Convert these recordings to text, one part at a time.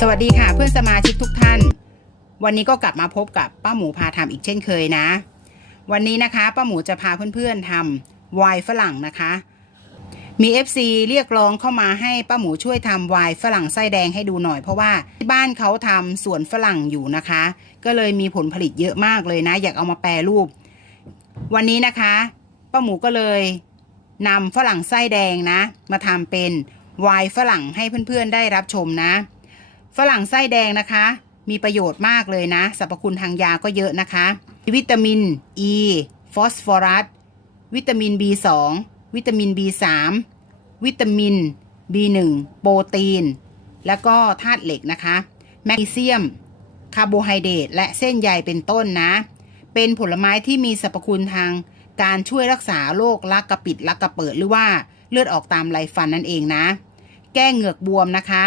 สวัสดีค่ะเพื่อนสมาชิกทุกท่าน วันนี้ก็กลับมาพบกับป้าหมูพาทำอีกเช่นเคยนะ วันนี้นะคะป้าหมูจะพาเพื่อนๆทำไวน์ฝรั่งนะคะ มี FC เรียกร้องเข้ามาให้ป้าหมูช่วยทำไวน์ฝรั่งไส้แดงให้ดูหน่อย เพราะว่าที่บ้านเขาทำสวนฝรั่งอยู่นะคะ ก็เลยมีผลผลิตเยอะมากเลยนะ อยากเอามาแปรรูป วันนี้นะคะป้าหมูก็เลยนำฝรั่งไส้แดงนะ มาทำเป็นไวน์ฝรั่งให้เพื่อนๆได้รับชมนะ ฝรั่งไส้แดงนะคะ มีประโยชน์มากเลยนะสรรพคุณทางยาก็เยอะนะคะ วิตามิน E ฟอสฟอรัส วิตามิน B2 วิตามิน B3 วิตามิน B1 โปรตีน แล้วก็ธาตุเหล็กนะคะ แมกนีเซียม คาร์โบไฮเดรตและเส้นใยเป็นต้นนะ เป็นผลไม้ที่มีสรรพคุณทางการช่วยรักษาโรคลักกระปิดลักกระเปิดหรือว่าเลือดออกตามไรฟันนั่นเองนะ แก้เหงือกบวมนะคะ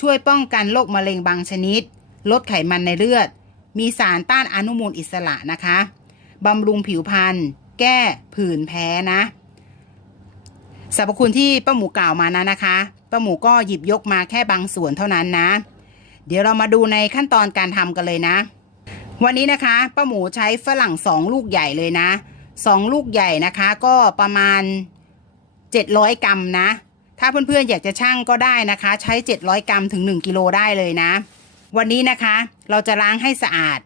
ช่วยป้องกันโรคมะเร็งบางชนิด ลดไขมันในเลือด มีสารต้านอนุมูลอิสระนะคะบำรุงผิวพรรณแก้ผื่นแพ้นะสรรพคุณที่ป้าหมูกล่าวมานะนะคะป้าหมูก็หยิบยกมาแค่บางส่วนเท่านั้นนะ เดี๋ยวเรามาดูในขั้นตอนการทำกันเลยนะ วันนี้นะคะป้าหมูใช้ฝรั่งสองลูกใหญ่เลยนะสองลูกใหญ่นะคะก็ประมาณ 700 กรัมนะ ถ้าเพื่อนๆอยากจะชั่งก็ได้นะคะ ใช้ 700 กรัมถึง 1 กิโลได้เลยนะ วันนี้นะคะ เราจะล้างให้สะอาด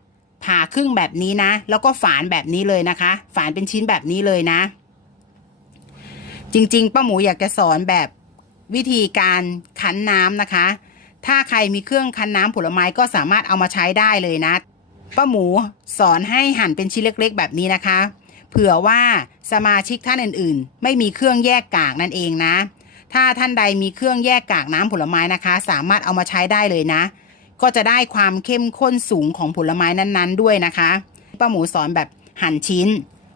ผ่าครึ่งแบบนี้นะ แล้วก็ฝานแบบนี้เลยนะคะ ฝานเป็นชิ้นแบบนี้เลยนะ จริงๆป้าหมูอยากจะสอนแบบวิธีการคั้นน้ำนะคะ ถ้าใครมีเครื่องคั้นน้ำผลไม้ก็สามารถเอามาใช้ได้เลยนะป้าหมูสอนให้หั่นเป็นชิ้นเล็กๆ แบบนี้นะคะ เผื่อว่าสมาชิกท่านอื่นๆ ไม่มีเครื่องแยกกากนั่นเองนะ ถ้าท่านใดมีเครื่องแยกกากน้ำผลไม้นะคะ สามารถเอามาใช้ได้เลยนะ ก็จะได้ความเข้มข้นสูงของผลไม้นั้นๆ ด้วยนะคะป้าหมูสอนแบบหั่นชิ้น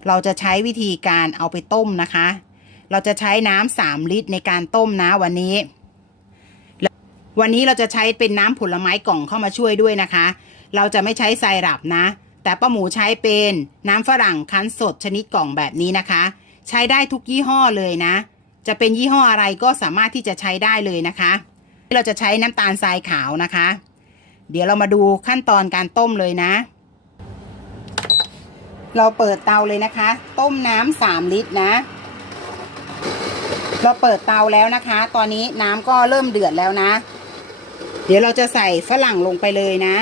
เราจะใช้วิธีการเอาไปต้มนะคะ เราจะใช้น้ำสามลิตรในการต้มนะวันนี้ วันนี้เราจะใช้เป็นน้ำผลไม้กล่องเข้ามาช่วยด้วยนะคะ เราจะไม่ใช้ไซรัปนะ แต่ป้าหมูใช้เป็นน้ำฝรั่งคั้นสดชนิดกล่องแบบนี้นะคะ ใช้ได้ทุกยี่ห้อเลยนะ จะเป็นยี่ห้ออะไรก็สามารถที่จะใช้ได้เลยนะคะเราจะใช้น้ำตาลทรายขาวนะคะ เดี๋ยวเรามาดูขั้นตอนการต้มเลยนะ เราเปิดเตาเลยนะคะ ต้มน้ำสามลิตรนะ เราเปิดเตาแล้วนะคะ ตอนนี้น้ำก็เริ่มเดือดแล้วนะ เดี๋ยวเราจะใส่ฝรั่งลงไปเลยนะ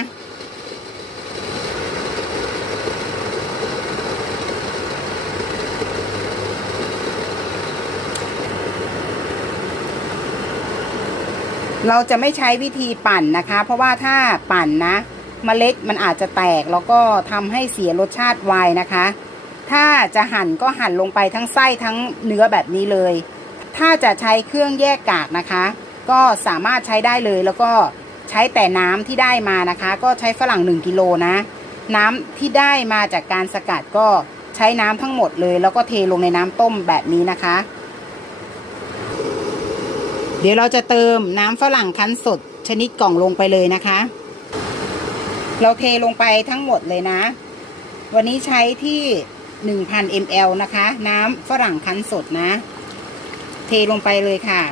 เราจะไม่ใช้วิธีปั่นนะคะ เพราะว่าถ้าปั่นนะเมล็ดมันอาจจะแตกแล้วก็ทำให้เสียรสชาติไวน์นะคะ ถ้าจะหั่นก็หั่นลงไปทั้งไส้ทั้งเนื้อแบบนี้เลย ถ้าจะใช้เครื่องแยกกากนะคะ ก็สามารถใช้ได้เลยแล้วก็ใช้แต่น้ำที่ได้มานะคะ ก็ใช้ฝรั่ง 1กิโลนะ น้ำที่ได้มาจากการสกัดก็ใช้น้ำทั้งหมดเลย แล้วก็เทลงในน้ำต้มแบบนี้นะคะ เดี๋ยวเราจะเติมน้ำฝรั่งคั้นสดชนิดกล่องลงไปเลยนะคะ เราเทลงไปทั้งหมดเลยนะ วันนี้ใช้ที่ 1,000 ml นะคะ น้ำฝรั่งคั้นสดนะ เทลงไปเลยค่ะ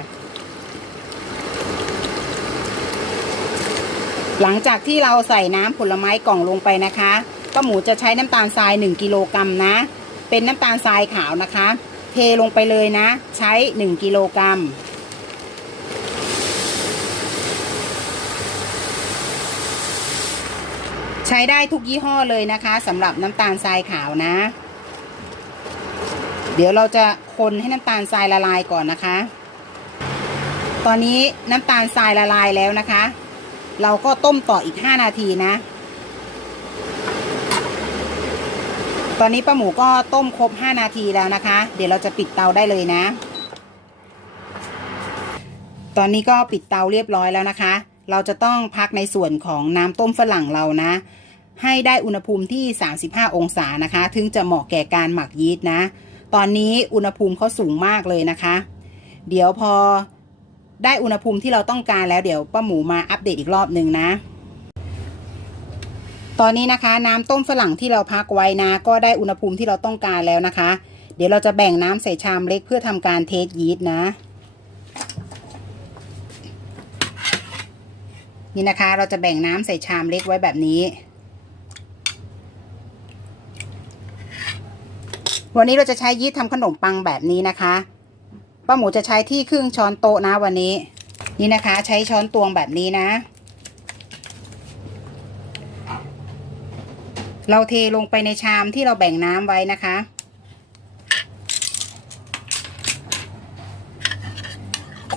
หลังจากที่เราใส่น้ำผลไม้กล่องลงไปนะคะป้าหมูจะใช้น้ำตาลทราย 1 กิโลกรัมนะ เป็นน้ำตาลทรายขาวนะคะ เทลงไปเลยนะ ใช้ 1 กิโลกรัม ใช้ได้ทุกยี่ห้อเลยนะคะสำหรับน้ำตาลทรายขาวนะ เดี๋ยวเราจะคนให้น้ำตาลทรายละลายก่อนนะคะ ตอนนี้น้ำตาลทรายละลายแล้วนะคะ เราก็ต้มต่ออีก 5 นาทีนะ ตอนนี้ป้าหมูก็ต้มครบ 5 นาทีแล้วนะคะ เดี๋ยวเราจะปิดเตาได้เลยนะ ตอนนี้ก็ปิดเตาเรียบร้อยแล้วนะคะ เราจะต้องพักในส่วนของน้ำต้มฝรั่งเรานะ ให้ได้อุณหภูมิที่ 35 องศานะคะ ถึงจะเหมาะแก่การหมักยีสต์นะ ตอนนี้อุณหภูมิเขาสูงมากเลยนะคะ เดี๋ยวพอได้อุณหภูมิที่เราต้องการแล้วเดี๋ยวป้าหมูมาอัปเดตอีกรอบหนึ่งนะ ตอนนี้นะคะ น้ำต้มฝรั่งที่เราพักไว้นะ ก็ได้อุณหภูมิที่เราต้องการแล้วนะคะ เดี๋ยวเราจะแบ่งน้ำใส่ชามเล็กเพื่อทำการเทสยีสต์นะ นี่นะคะ เราจะแบ่งน้ำใส่ชามเล็กไว้แบบนี้ วันนี้เราจะใช้ยีสต์ทำขนมปังแบบนี้นะคะป้าหมูจะใช้ที่ครึ่งช้อนโต๊ะนะวันนี้ นี่นะคะ ใช้ช้อนตวงแบบนี้นะ เราเทลงไปในชามที่เราแบ่งน้ำไว้นะคะ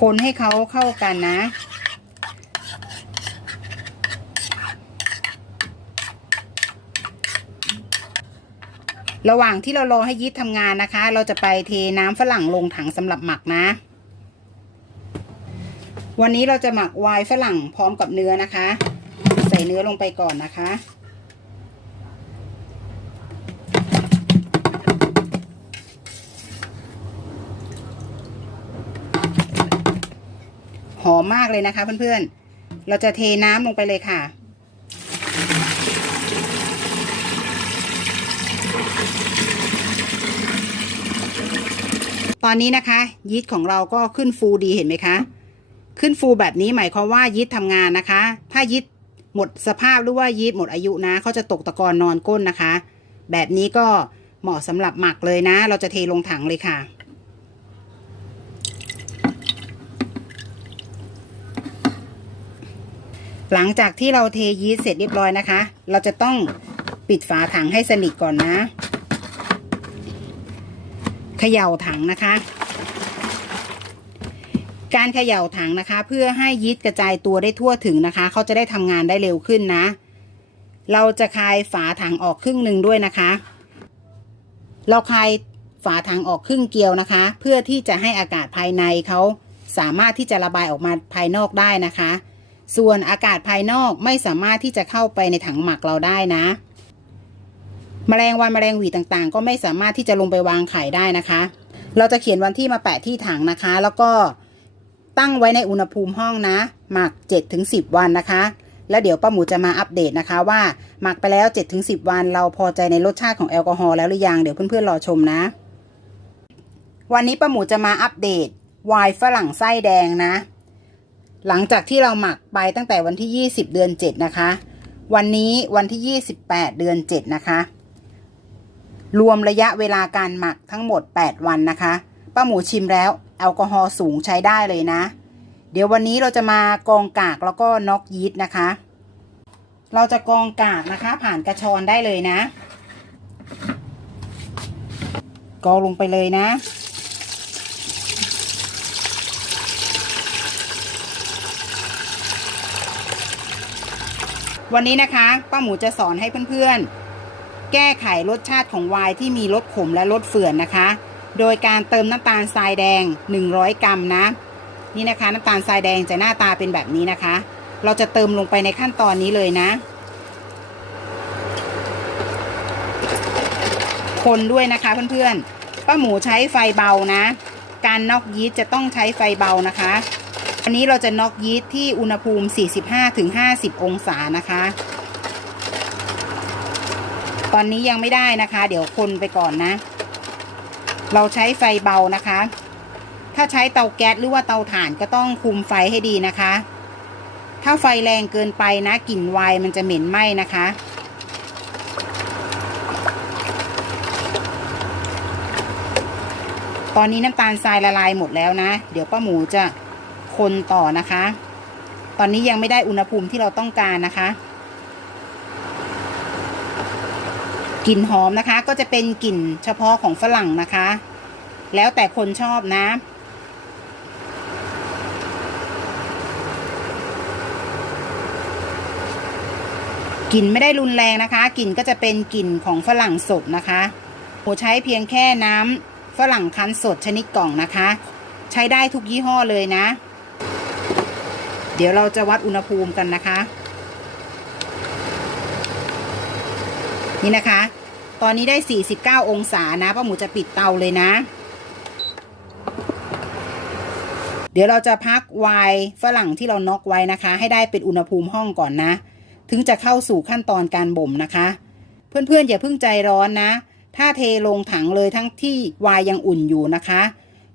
คนให้เขาเข้ากันนะ ระหว่างที่เรารอให้ยีสต์ทำงานนะคะ เราจะไปเทน้ำฝรั่งลงถังสำหรับหมักนะ วันนี้เราจะหมักไวน์ฝรั่งพร้อมกับเนื้อนะคะ ใส่เนื้อลงไปก่อนนะคะหอมมากเลยนะคะเพื่อนๆ เราจะเทน้ำลงไปเลยค่ะ ตอนนี้นะคะ ยีสต์ของเราก็ขึ้นฟูดีเห็นไหมคะ ขึ้นฟูแบบนี้หมายความว่ายีสต์ทำงานนะคะ ถ้ายีสต์หมดสภาพหรือว่ายีสต์หมดอายุนะเขาจะตกตะกอนนอนก้นนะคะ แบบนี้ก็เหมาะสำหรับหมักเลยนะ เราจะเทลงถังเลยค่ะหลังจากที่เราเทยีสต์เสร็จเรียบร้อยนะคะ เราจะต้องปิดฝาถังให้สนิทก่อนนะ เขย่าถังนะคะ การเขย่าถังนะคะ เพื่อให้ยีสต์กระจายตัวได้ทั่วถึงนะคะ เขาจะได้ทำงานได้เร็วขึ้นนะ เราจะคายฝาถังออกครึ่งหนึ่งด้วยนะคะ เราคายฝาถังออกครึ่งเกลียวนะคะ เพื่อที่จะให้อากาศภายในเขาสามารถที่จะระบายออกมาภายนอกได้นะคะ ส่วนอากาศภายนอกไม่สามารถที่จะเข้าไปในถังหมักเราได้นะ แมลงวันแมลงหวีต่างๆ ก็ไม่สามารถที่จะลงไปวางไข่ได้นะคะ เราจะเขียนวันที่มาแปะที่ถังนะคะ แล้วก็ตั้งไว้ในอุณหภูมิห้องนะ หมัก 7-10 วันนะคะ แล้วเดี๋ยวป้าหมูจะมาอัปเดตนะคะว่าหมักไปแล้ว 7-10 วัน เราพอใจในรสชาติของแอลกอฮอล์แล้วหรือยังเดี๋ยวเพื่อนๆรอชมนะ วันนี้ป้าหมูจะมาอัปเดตไวน์ฝรั่งไส้แดงนะ หลังจากที่เราหมักไปตั้งแต่วันที่ 20 เดือน 7 นะคะ วันนี้วันที่ 28 เดือน 7 นะคะ รวมระยะเวลาการหมักทั้งหมด 8 วันนะคะ ป้าหมูชิมแล้วแอลกอฮอล์สูงใช้ได้เลยนะ เดี๋ยววันนี้เราจะมากองกากแล้วก็น็อกยีสต์นะคะ เราจะกองกากนะคะ ผ่านกระชอนได้เลยนะ กองลงไปเลยนะวันนี้นะคะป้าหมูจะสอนให้เพื่อนๆ แก้ไขรสชาติของไวน์ที่มีรสขมและรสเฝื่อนนะคะ โดยการเติมน้ำตาลทรายแดง 100 กรัมนะ นี่นะคะน้ำตาลทรายแดงจะหน้าตาเป็นแบบนี้นะคะ เราจะเติมลงไปในขั้นตอนนี้เลยนะ คนด้วยนะคะเพื่อนๆ ป้าหมูใช้ไฟเบานะ การนอกยีสต์จะต้องใช้ไฟเบานะคะวันนี้เราจะน็อกยีสต์ที่อุณหภูมิ 45-50 องศานะคะ ตอนนี้ยังไม่ได้นะคะ เดี๋ยวคนไปก่อนนะ เราใช้ไฟเบานะคะ ถ้าใช้เตาแก๊สหรือว่าเตาถ่านก็ต้องคุมไฟให้ดีนะคะ ถ้าไฟแรงเกินไปนะกลิ่นไวน์มันจะเหม็นไหม้นะคะตอนนี้น้ำตาลทรายละลายหมดแล้วนะ เดี๋ยวป้าหมูจะคนต่อนะคะ ตอนนี้ยังไม่ได้อุณหภูมิที่เราต้องการนะคะ กลิ่นหอมนะคะ ก็จะเป็นกลิ่นเฉพาะของฝรั่งนะคะ แล้วแต่คนชอบนะกลิ่นไม่ได้รุนแรงนะคะกลิ่นก็จะเป็นกลิ่นของฝรั่งสดนะคะโหใช้เพียงแค่น้ำฝรั่งคั้นสดชนิดกล่องนะคะ ใช้ได้ทุกยี่ห้อเลยนะ เดี๋ยวเราจะวัดอุณหภูมิกันนะคะ นี่นะคะ ตอนนี้ได้ 49 องศานะป้าหมูจะปิดเตาเลยนะ เดี๋ยวเราจะพักไวน์ฝรั่งที่เราน็อกไว้นะคะ ให้ได้เป็นอุณหภูมิห้องก่อนนะ ถึงจะเข้าสู่ขั้นตอนการบ่มนะคะ เพื่อนๆอย่าเพิ่งใจร้อนนะ ถ้าเทลงถังเลยทั้งที่ไวน์ยังอุ่นอยู่นะคะ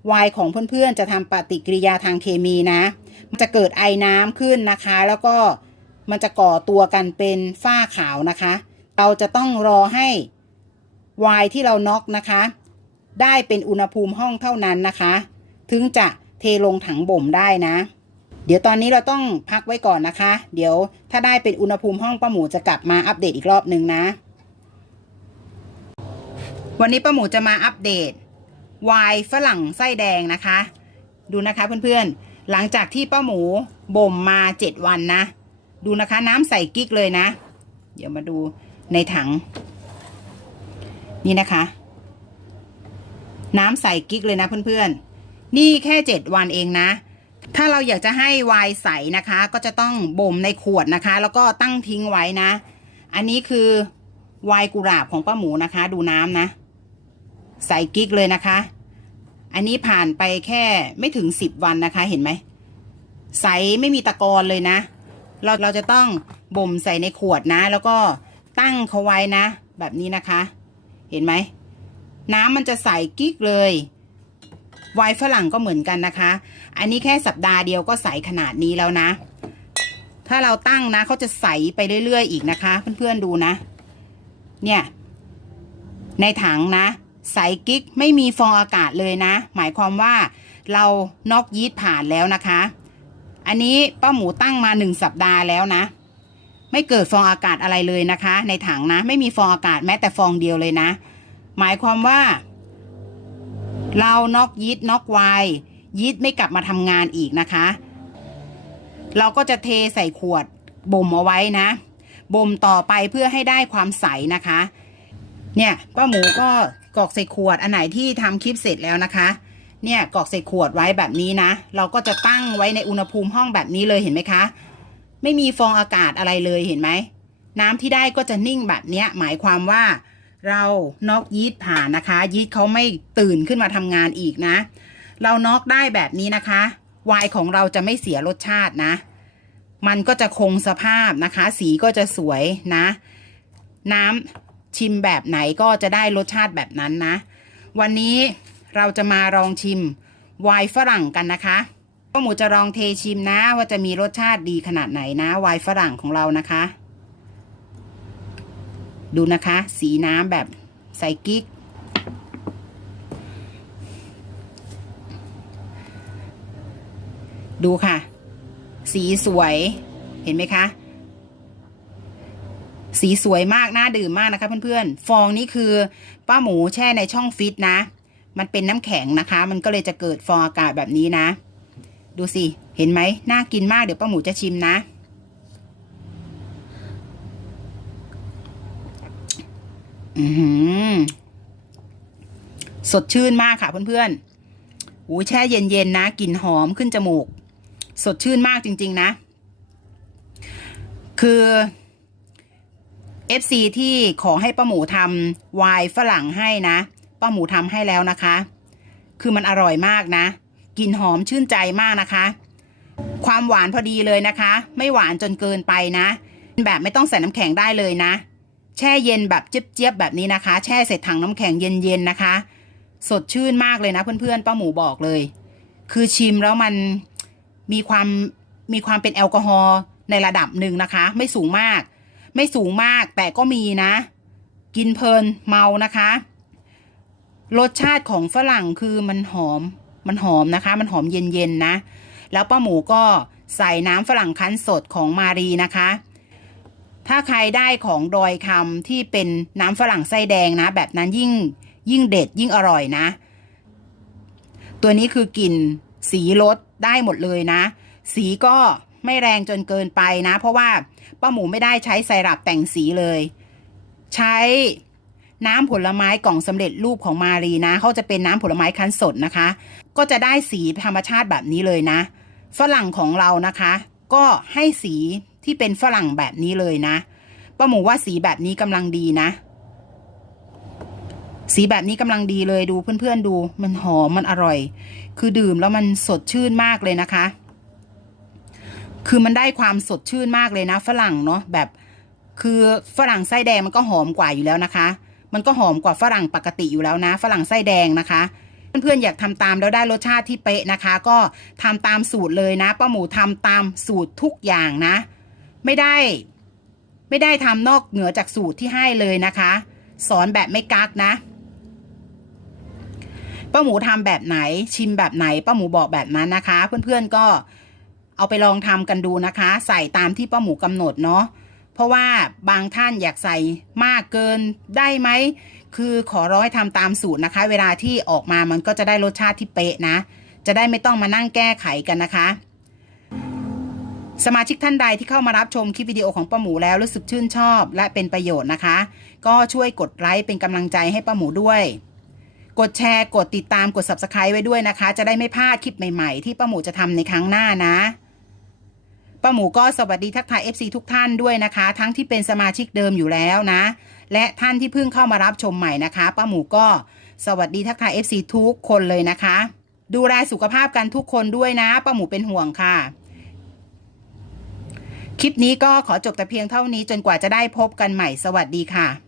ไวน์ของเพื่อนๆ จะทำปฏิกิริยาทางเคมีนะ มันจะเกิดไอน้ำขึ้นนะคะ แล้วก็มันจะก่อตัวกันเป็นฝ้าขาวนะคะ เราจะต้องรอให้ไวน์ที่เราน็อกนะคะ ได้เป็นอุณหภูมิห้องเท่านั้นนะคะ ถึงจะเทลงถังบ่มได้นะ เดี๋ยวตอนนี้เราต้องพักไว้ก่อนนะคะ เดี๋ยวถ้าได้เป็นอุณหภูมิห้องป้าหมูจะกลับมาอัปเดตอีกรอบหนึ่งนะ วันนี้ป้าหมูจะมาอัปเดตไวน์ฝรั่งไส้แดงนะคะ ดูนะคะเพื่อนๆ หลังจากที่ป้าหมูบ่มมาเจ็ดวันนะ ดูนะคะน้ำใสกิ๊กเลยนะ เดี๋ยวมาดู ในถัง นี่นะคะ น้ำใสกิ๊กเลยนะเพื่อนๆ นี่แค่เจ็ดวันเองนะ ถ้าเราอยากจะให้วน์ใสนะคะ ก็จะต้องบ่มในขวดนะคะ แล้วก็ตั้งทิ้งไว้นะ อันนี้คือวน์กุหลาบของป้าหมูนะคะ ดูน้ำนะใสกิ๊กเลยนะคะ อันนี้ผ่านไปแค่ไม่ถึงสิบวันนะคะเห็นไหมใสไม่มีตะกอนเลยนะ เราเราจะต้องบ่มใส่ในขวดนะ แล้วก็ ตั้งเขาไว้นะ แบบนี้นะคะ เห็นไหม น้ำมันจะใสกิ๊กเลย ไวน์ฝรั่งก็เหมือนกันนะคะ อันนี้แค่สัปดาห์เดียวก็ใสขนาดนี้แล้วนะ ถ้าเราตั้งนะเขาจะใสไปเรื่อย ๆ อีกนะคะ เพื่อนๆดูนะ เนี่ย ในถังนะ ใสกิ๊กไม่มีฟองอากาศเลยนะ หมายความว่าเรานอกยีสต์ผ่านแล้วนะคะ อันนี้ป้าหมูตั้งมาหนึ่งสัปดาห์แล้วนะ ไม่เกิดฟองอากาศอะไรเลยนะคะ ในถังนะ ไม่มีฟองอากาศแม้แต่ฟองเดียวเลยนะ หมายความว่า เราน็อกยีสต์นอกไวน์ยีสต์ไม่กลับมาทำงานอีกนะคะ เราก็จะเทใส่ขวดบ่มเอาไว้นะบ่มต่อไปเพื่อให้ได้ความใสนะคะ เนี่ยป้าหมูก็กรอกใส่ขวดอันไหนที่ทำคลิปเสร็จแล้วนะคะ เนี่ยกรอกใส่ขวดไว้แบบนี้นะ เราก็จะตั้งไว้ในอุณหภูมิห้องแบบนี้เลยเห็นไหมคะ ไม่มีฟองอากาศอะไรเลยเห็นไหม น้ำที่ได้ก็จะนิ่งแบบเนี้ยหมายความว่าเรานอกยีสต์ผ่านนะคะ ยีสต์เขาไม่ตื่นขึ้นมาทำงานอีกนะ เรานอกได้แบบนี้นะคะไวน์ของเราจะไม่เสียรสชาตินะ มันก็จะคงสภาพนะคะ สีก็จะสวยนะ น้ำชิมแบบไหนก็จะได้รสชาติแบบนั้นนะ วันนี้เราจะมาลองชิมไวน์ฝรั่งกันนะคะ ป้าหมูจะลองเทชิมนะว่าจะมีรสชาติดีขนาดไหนนะไวน์ฝรั่งของเรานะคะ ดูนะคะ สีน้ำแบบใสกิ๊กดูค่ะ สีสวยเห็นไหมคะ สีสวยมาก น่าดื่มมากนะคะเพื่อนๆ ฟองนี้คือป้าหมูแช่ในช่องฟิตนะ มันเป็นน้ำแข็งนะคะ มันก็เลยจะเกิดฟองอากาศแบบนี้นะ ดูสิ เห็นไหมน่ากินมากเดี๋ยวป้าหมูจะชิมนะ อือหือสดชื่นมากค่ะเพื่อนๆอู้แช่เย็นๆนะกลิ่นหอมขึ้นจมูก สดชื่นมากจริง ๆ นะ คือ FC ที่ขอให้ป้าหมูทำไวน์ฝรั่งให้นะ ป้าหมูทำให้แล้วนะคะ คือมันอร่อยมากนะ กลิ่นหอมชื่นใจมากนะคะ ความหวานพอดีเลยนะคะ ไม่หวานจนเกินไปนะ แบบไม่ต้องใส่น้ำแข็งได้เลยนะ แช่เย็นแบบเจี๊ยบๆแบบนี้นะคะ แช่ใส่ถังน้ำแข็งเย็นๆนะคะ สดชื่นมากเลยนะ เพื่อนๆป้าหมูบอกเลย คือชิมแล้วมันมีความมีความเป็นแอลกอฮอล์ในระดับหนึ่งนะคะ ไม่สูงมาก ไม่สูงมากแต่ก็มีนะ กินเพลินเมานะคะ รสชาติของฝรั่งคือมันหอม มันหอมนะคะ มันหอมเย็นๆนะ แล้วป้าหมูก็ใส่น้ำฝรั่งคั้นสดของมารีนะคะ ถ้าใครได้ของดอยคำที่เป็นน้ำฝรั่งไส้แดงนะ แบบนั้นยิ่งยิ่งเด็ดยิ่งอร่อยนะ ตัวนี้คือกลิ่นสีรสได้หมดเลยนะ สีก็ไม่แรงจนเกินไปนะ เพราะว่าป้าหมูไม่ได้ใช้ไซรัปแต่งสีเลย ใช้น้ำผลไม้กล่องสำเร็จรูปของมารีนะเขาจะเป็นน้ำผลไม้คั้นสดนะคะ ก็จะได้สีธรรมชาติแบบนี้เลยนะ ฝรั่งของเรานะคะ ก็ให้สีที่เป็นฝรั่งแบบนี้เลยนะป้าหมูว่าสีแบบนี้กำลังดีนะ สีแบบนี้กำลังดีเลยดูเพื่อนๆดูมันหอมมันอร่อย คือดื่มแล้วมันสดชื่นมากเลยนะคะ คือมันได้ความสดชื่นมากเลยนะ ฝรั่งเนาะแบบคือฝรั่งไส้แดงมันก็หอมกว่าอยู่แล้วนะคะ มันก็หอมกว่าฝรั่งปกติอยู่แล้วนะ ฝรั่งไส้แดงนะคะ เพื่อนๆอยากทำตามแล้วได้รสชาติที่เป๊ะนะคะ ก็ทำตามสูตรเลยนะป้าหมูทำตามสูตรทุกอย่างนะ ไม่ได้ ไม่ได้ทำนอกเหนือจากสูตรที่ให้เลยนะคะ สอนแบบไม่กักนะป้าหมูทำแบบไหนชิมแบบไหนป้าหมูบอกแบบนั้นนะคะ เพื่อนๆก็เอาไปลองทำกันดูนะคะ ใส่ตามที่ป้าหมูกำหนดเนาะเพราะว่าบางท่านอยากใส่มากเกินได้ไหม คือขอร้อยทำตามสูตรนะคะ เวลาที่ออกมามันก็จะได้รสชาติที่เป๊ะนะ จะได้ไม่ต้องมานั่งแก้ไขกันนะคะ สมาชิกท่านใดที่เข้ามารับชมคลิปวิดีโอของป้าหมูแล้วรู้สึกชื่นชอบ และเป็นประโยชน์นะคะ ก็ช่วยกดไลค์เป็นกำลังใจให้ป้าหมูด้วย กดแชร์ กดติดตามกด subscribe ไว้ด้วยนะคะ จะได้ไม่พลาดคลิปใหม่ๆ ที่ป้าหมูจะทำในครั้งหน้านะ ป้าหมูก็สวัสดีทักทาย FC ทุกท่านด้วยนะคะ ทั้งที่เป็นสมาชิกเดิมอยู่แล้วนะ และท่านที่เพิ่งเข้ามารับชมใหม่นะคะป้าหมูก็สวัสดีทักทาย FC ทุกคนเลยนะคะ ดูแลสุขภาพกันทุกคนด้วยนะป้าหมูเป็นห่วงค่ะ คลิปนี้ก็ขอจบแต่เพียงเท่านี้จนกว่าจะได้พบกันใหม่สวัสดีค่ะ